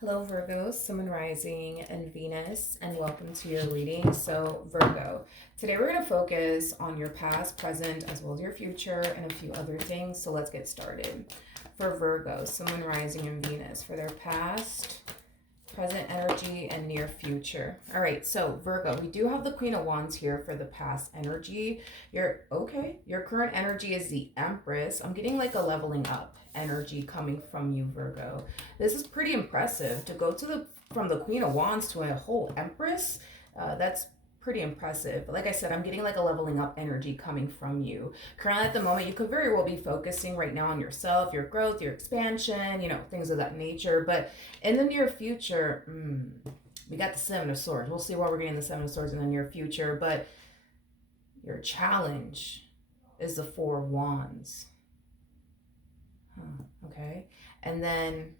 Hello, Virgo, Sun, Rising, and Venus, and welcome to your reading. So, Virgo, today we're going to focus on your past, present, as well as your future, and a few other things. So, let's get started. For Virgo, Sun, Rising, and Venus, for their past, present energy, and near future. All right, so Virgo, we do have the Queen of Wands here for the past energy. Your current energy is the Empress. I'm getting like a leveling up energy coming from you, Virgo. This is pretty impressive to go to the from the Queen of Wands to a whole Empress. That's pretty impressive. But like I said, I'm getting like a leveling up energy coming from you. Currently at the moment, you could very well be focusing right now on yourself, your growth, your expansion, things of that nature. But in the near future, we got the Seven of Swords. We'll see why we're getting the Seven of Swords in the near future. But your challenge is the Four of Wands. Okay. And then,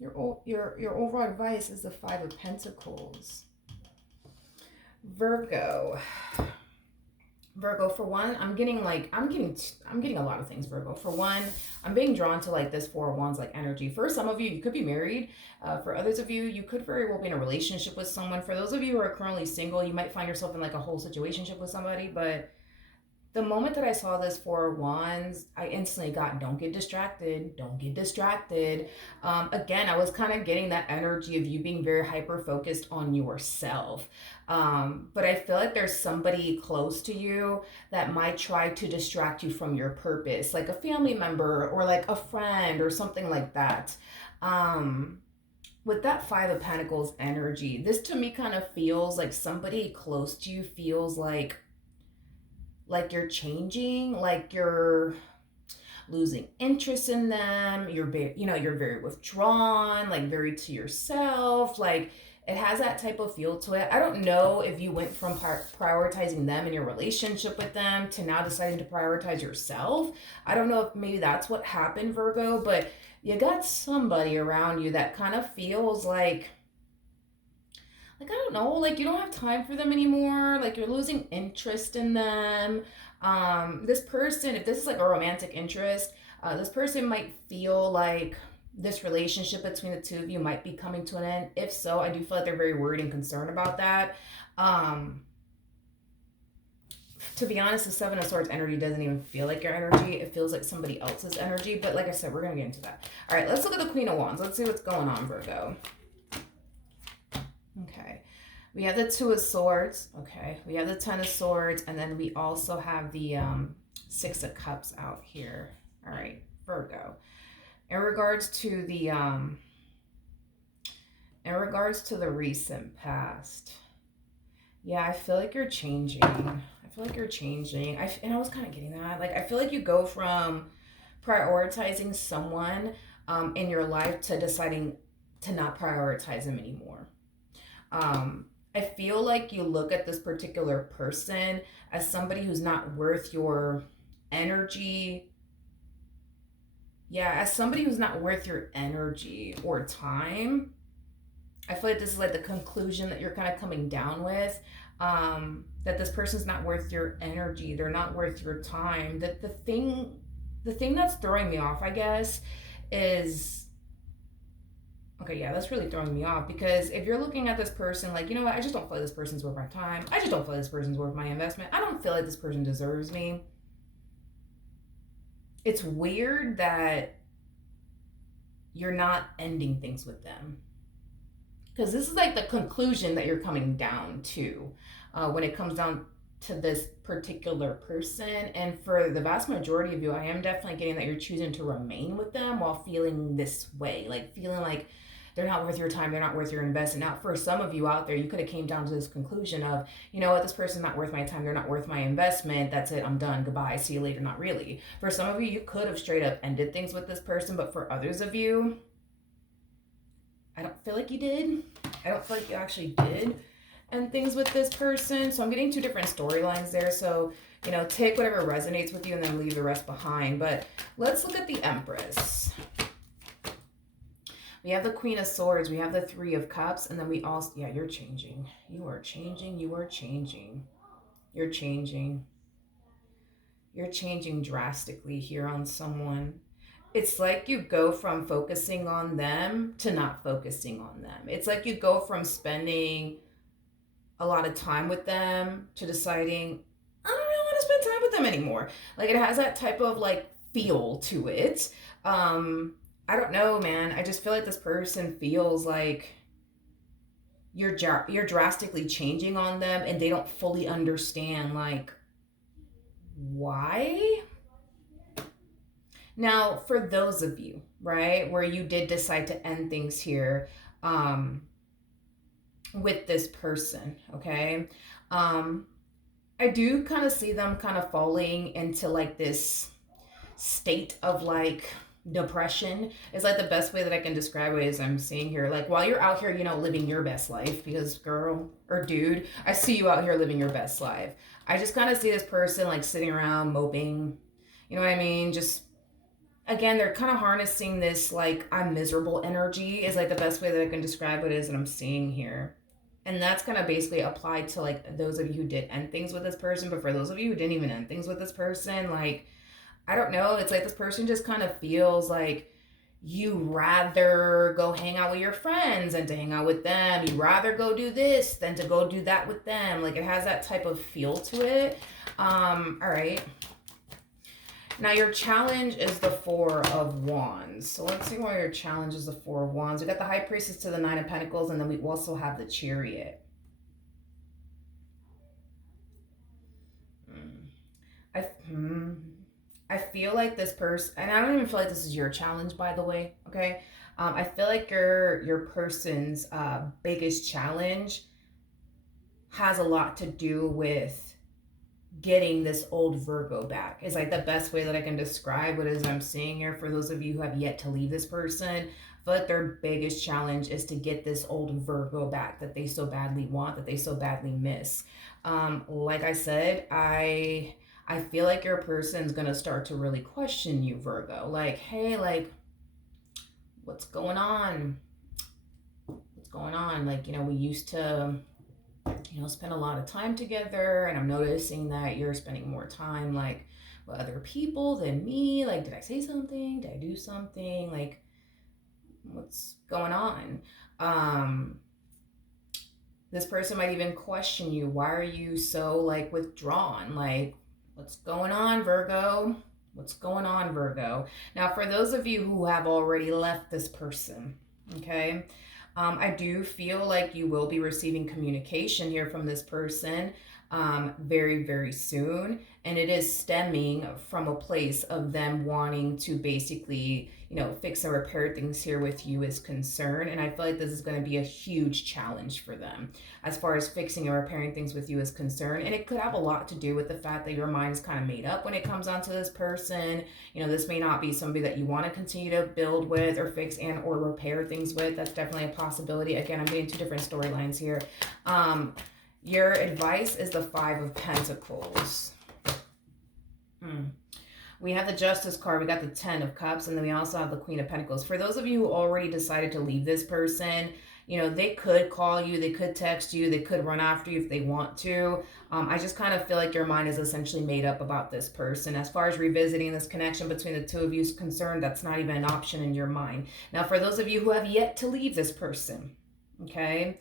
your overall advice is the Five of Pentacles. Virgo. Virgo, for one, I'm getting a lot of things, Virgo. For one, I'm being drawn to like this Four of Wands like energy. For some of you, you could be married. For others of you, you could very well be in a relationship with someone. For those of you who are currently single, you might find yourself in like a whole situationship with somebody. But the moment that I saw this Four of Wands, I instantly got, don't get distracted. Don't get distracted. Again, I was kind of getting that energy of you being very hyper focused on yourself. But I feel like there's somebody close to you that might try to distract you from your purpose, like a family member or like a friend or something like that. With that Five of Pentacles energy, this to me kind of feels like somebody close to you feels like you're changing, like you're losing interest in them. You're very withdrawn, like very to yourself. Like it has that type of feel to it. I don't know if you went from prioritizing them in your relationship with them to now deciding to prioritize yourself. I don't know if maybe that's what happened, Virgo, but you got somebody around you that kind of feels like I don't know, like you don't have time for them anymore, like you're losing interest in them. This person, if this is like a romantic interest, this person might feel like this relationship between the two of you might be coming to an end. If so, I do feel like they're very worried and concerned about that. um to be honest, the Seven of Swords energy doesn't even feel like your energy. It feels like somebody else's energy, but like I said, we're gonna get into that. All right, let's look at the Queen of Wands. Let's see what's going on, Virgo. Okay. We have the Two of Swords. Okay. We have the Ten of Swords. And then we also have the Six of Cups out here. All right. Virgo. In regards to the recent past. Yeah, I feel like you're changing. And I was kind of getting that. Like, I feel like you go from prioritizing someone in your life to deciding to not prioritize them anymore. I feel like you look at this particular person as somebody who's not worth your energy. Yeah, as somebody who's not worth your energy or time. I feel like this is like the conclusion that you're kind of coming down with. That this person's not worth your energy. They're not worth your time. That the thing that's throwing me off, I guess, is okay, yeah, that's really throwing me off because if you're looking at this person like, you know what, I just don't feel like this person's worth my time. I just don't feel like this person's worth my investment. I don't feel like this person deserves me. It's weird that you're not ending things with them because this is like the conclusion that you're coming down to when it comes down to this particular person. And for the vast majority of you, I am definitely getting that you're choosing to remain with them while feeling this way, like feeling like they're not worth your time, they're not worth your investment. Now, for some of you out there, you could have came down to this conclusion of, you know what, this person's not worth my time, they're not worth my investment, that's it, I'm done, goodbye, see you later. Not really. For some of you, you could have straight up ended things with this person, but for others of you, I don't feel like you did. I don't feel like you actually did end things with this person. So I'm getting two different storylines there. So, take whatever resonates with you and then leave the rest behind. But let's look at the Empress. We have the Queen of Swords. We have the Three of Cups. And then we also, yeah, you're changing. You are changing. You are changing. You're changing. You're changing drastically here on someone. It's like you go from focusing on them to not focusing on them. It's like you go from spending a lot of time with them to deciding, I don't really want to spend time with them anymore. Like it has that type of like feel to it. I don't know, man. I just feel like this person feels like you're drastically changing on them and they don't fully understand like why. Now, for those of you, right, where you did decide to end things here, um, with this person, okay? Um, I do kind of see them kind of falling into like this state of like depression is like the best way that I can describe it is I'm seeing here. Like while you're out here, living your best life, because girl or dude, I see you out here living your best life. I just kind of see this person like sitting around moping. You know what I mean? Just again, they're kind of harnessing this like I'm miserable energy is like the best way that I can describe what it is that I'm seeing here. And that's kind of basically applied to like those of you who did end things with this person, but for those of you who didn't even end things with this person, like I don't know, it's like this person just kind of feels like you rather go hang out with your friends than to hang out with them. You rather go do this than to go do that with them. Like it has that type of feel to it. All right. Now your challenge is the Four of Wands. So let's see why your challenge is the Four of Wands. We got the High Priestess to the Nine of Pentacles, and then we also have the Chariot. I I feel like this person, and I don't even feel like this is your challenge, by the way. Okay, I feel like your person's biggest challenge has a lot to do with getting this old Virgo back is like the best way that I can describe what it is I'm seeing here for those of you who have yet to leave this person. I feel like their biggest challenge is to get this old Virgo back that they so badly want, that they so badly miss. Like I said, I feel like your person's gonna start to really question you, Virgo. Like, hey, like, what's going on? What's going on? Like, we used to spend a lot of time together, and I'm noticing that you're spending more time like with other people than me. Like, did I say something? Did I do something? Like, what's going on? This person might even question you. Why are you so like withdrawn? Like, what's going on, Virgo? What's going on, Virgo? Now, for those of you who have already left this person, okay, I do feel like you will be receiving communication here from this person very, very soon. And it is stemming from a place of them wanting to basically, fix and repair things here with you is concerned. And I feel like this is going to be a huge challenge for them as far as fixing and repairing things with you is concerned. And it could have a lot to do with the fact that your mind is kind of made up when it comes onto this person. This may not be somebody that you want to continue to build with or fix and or repair things with. That's definitely a possibility. Again, I'm getting two different storylines here. Your advice is the Five of Pentacles. We have the Justice card, we got the Ten of Cups, and then we also have the Queen of Pentacles. For those of you who already decided to leave this person, they could call you, they could text you, they could run after you if they want to. I just kind of feel like your mind is essentially made up about this person. As far as revisiting this connection between the two of you is concerned, that's not even an option in your mind. Now, for those of you who have yet to leave this person, okay,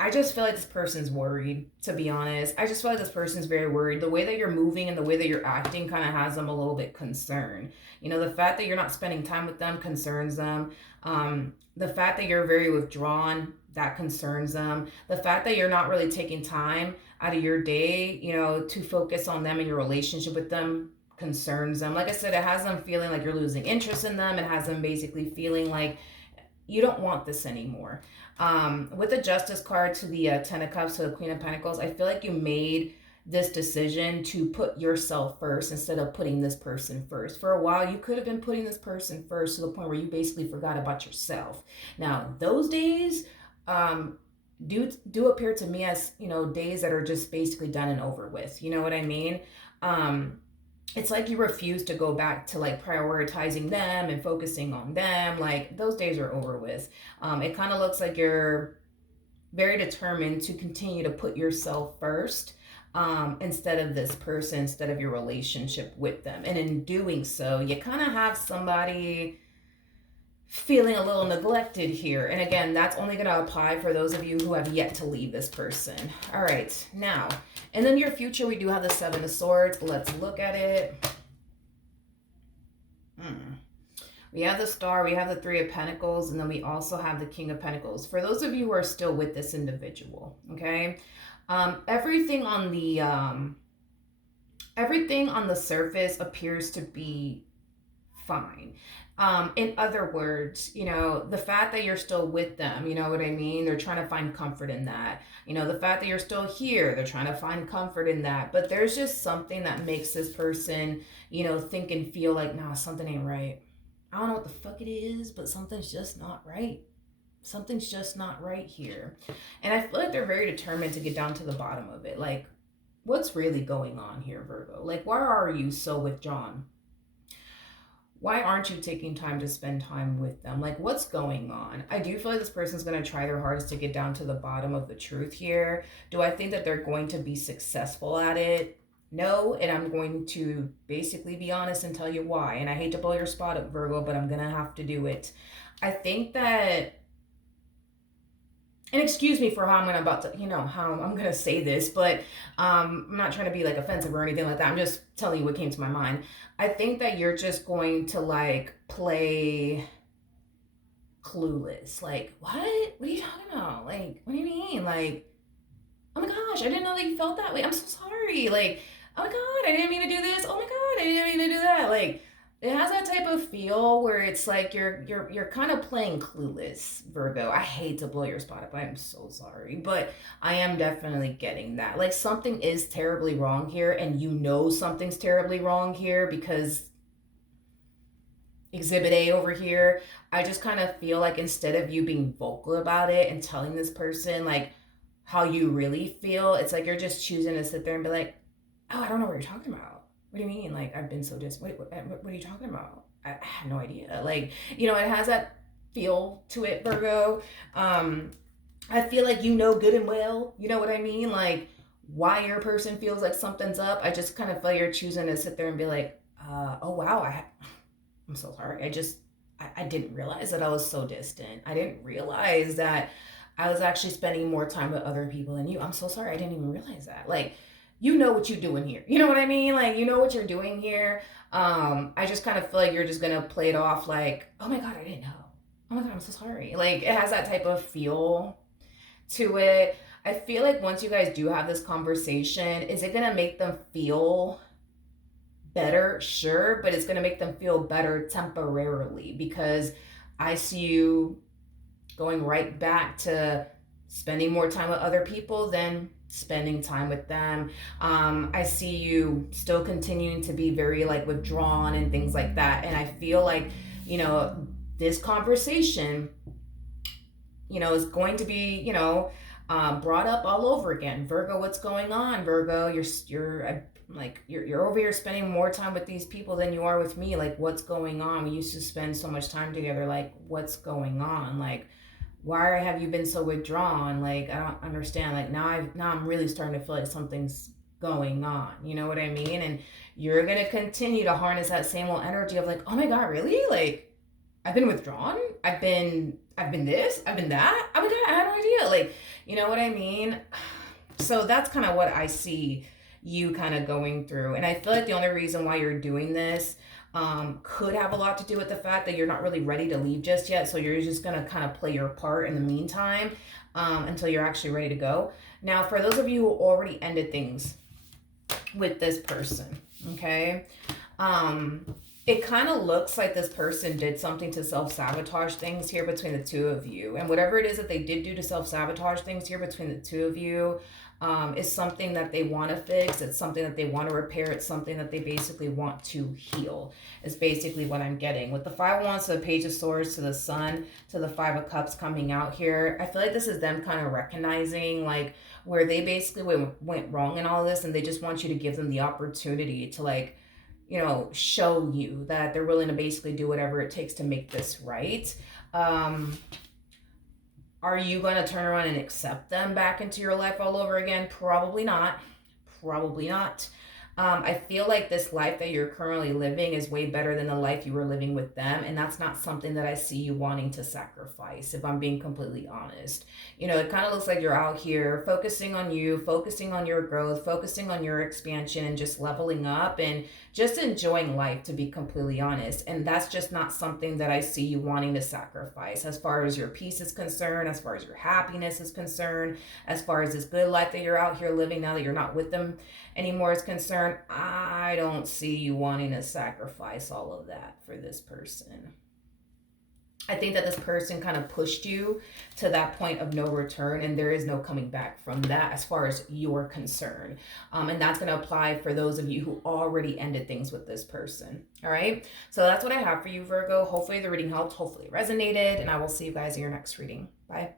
I just feel like this person's worried, to be honest. I just feel like this person's very worried. The way that you're moving and the way that you're acting kind of has them a little bit concerned. The fact that you're not spending time with them concerns them. The fact that you're very withdrawn, that concerns them. The fact that you're not really taking time out of your day, to focus on them and your relationship with them concerns them. Like I said, it has them feeling like you're losing interest in them. It has them basically feeling like you don't want this anymore. With the Justice card to the Ten of Cups to the Queen of Pentacles, I feel like you made this decision to put yourself first instead of putting this person first. For a while, you could have been putting this person first to the point where you basically forgot about yourself. Now, those days do appear to me as, days that are just basically done and over with. You know what I mean? It's like you refuse to go back to like prioritizing them and focusing on them. Like those days are over with. It kind of looks like you're very determined to continue to put yourself first. instead of this person, instead of your relationship with them. And in doing so, you kind of have somebody feeling a little neglected here. And again, that's only going to apply for those of you who have yet to leave this person. All right, now, and then your future, we do have the Seven of Swords. Let's look at it. We have the Star, we have the Three of Pentacles, and then we also have the King of Pentacles. For those of you who are still with this individual, okay, everything on the surface appears to be fine. In other words, you know, the fact that you're still with them, you know what I mean? They're trying to find comfort in that. You know, the fact that you're still here, they're trying to find comfort in that. But there's just something that makes this person, you know, think and feel like, nah, something ain't right. I don't know what the fuck it is, but something's just not right. Something's just not right here. And I feel like they're very determined to get down to the bottom of it. Like, what's really going on here, Virgo? Like, why are you so withdrawn? Why aren't you taking time to spend time with them? Like, what's going on? I do feel like this person's going to try their hardest to get down to the bottom of the truth here. Do I think that they're going to be successful at it? No, and I'm going to basically be honest and tell you why. And I hate to blow your spot up, Virgo, but I'm going to have to do it. I think that, and excuse me for how I'm about to, you know, how I'm going to say this, but I'm not trying to be like offensive or anything like that. I'm just telling you what came to my mind. I think that you're just going to like play clueless. Like, what? What are you talking about? Like, what do you mean? Like, oh my gosh, I didn't know that you felt that way. I'm so sorry. Like, oh my God, I didn't mean to do this. Oh my God, I didn't mean to do that. Like, it has that type of feel where it's like you're kind of playing clueless, Virgo. I hate to blow your spot up. I am so sorry, but I am definitely getting that. Like, something is terribly wrong here, and you know something's terribly wrong here because Exhibit A over here. I just kind of feel like instead of you being vocal about it and telling this person like how you really feel, it's like you're just choosing to sit there and be like, oh, I don't know what you're talking about. What do you mean? Like, I've been so what are you talking about? I have no idea. Like, you know, it has that feel to it, Virgo. I feel like you know good and well, you know what I mean? Like, why your person feels like something's up. I just kind of feel you're choosing to sit there and be like, oh, wow, I'm so sorry. I didn't realize that I was so distant. I didn't realize that I was actually spending more time with other people than you. I'm so sorry. I didn't even realize that. Like, you know what you're doing here. You know what I mean? Like, you know what you're doing here. I just kind of feel like you're just going to play it off like, oh my God, I didn't know. Oh my God, I'm so sorry. Like, it has that type of feel to it. I feel like once you guys do have this conversation, is it going to make them feel better? Sure, but it's going to make them feel better temporarily because I see you going right back to spending more time with other people than spending time with them. I see you still continuing to be very like withdrawn and things like that. And I feel like, you know, this conversation, you know, is going to be, you know, brought up all over again. Virgo, what's going on? Virgo, you're over here spending more time with these people than you are with me. Like, what's going on? We used to spend so much time together. Like, what's going on? Like, why have you been so withdrawn? Like, I don't understand. Like, now I'm really starting to feel like something's going on. You know what I mean? And you're gonna continue to harness that same old energy of like, oh my God, really? Like, I've been withdrawn. I've been this. I've been that. Oh my God, I had no idea. Like, you know what I mean? So that's kind of what I see you kind of going through. And I feel like the only reason why you're doing this could have a lot to do with the fact that you're not really ready to leave just yet. So you're just going to kind of play your part in the meantime until you're actually ready to go. Now, for those of you who already ended things with this person, okay, it kind of looks like this person did something to self-sabotage things here between the two of you. And whatever it is that they did do to self-sabotage things here between the two of you is something that they want to fix. It's something that they want to repair. It's something that they basically want to heal is basically what I'm getting. With the Five of Wands to the Page of Swords to the Sun to the Five of Cups coming out here, I feel like this is them kind of recognizing like where they basically went wrong in all of this, and they just want you to give them the opportunity to like, you know, show you that they're willing to basically do whatever it takes to make this right. Are you going to turn around and accept them back into your life all over again? Probably not. Probably not. I feel like this life that you're currently living is way better than the life you were living with them. And that's not something that I see you wanting to sacrifice, if I'm being completely honest. You know, it kind of looks like you're out here focusing on you, focusing on your growth, focusing on your expansion, and just leveling up and just enjoying life, to be completely honest. And that's just not something that I see you wanting to sacrifice as far as your peace is concerned, as far as your happiness is concerned, as far as this good life that you're out here living now that you're not with them anymore is concerned. I don't see you wanting to sacrifice all of that for this person. I think that this person kind of pushed you to that point of no return, and there is no coming back from that as far as you're concerned. And that's going to apply for those of you who already ended things with this person. All right. So that's what I have for you, Virgo. Hopefully the reading helped. Hopefully it resonated, and I will see you guys in your next reading. Bye.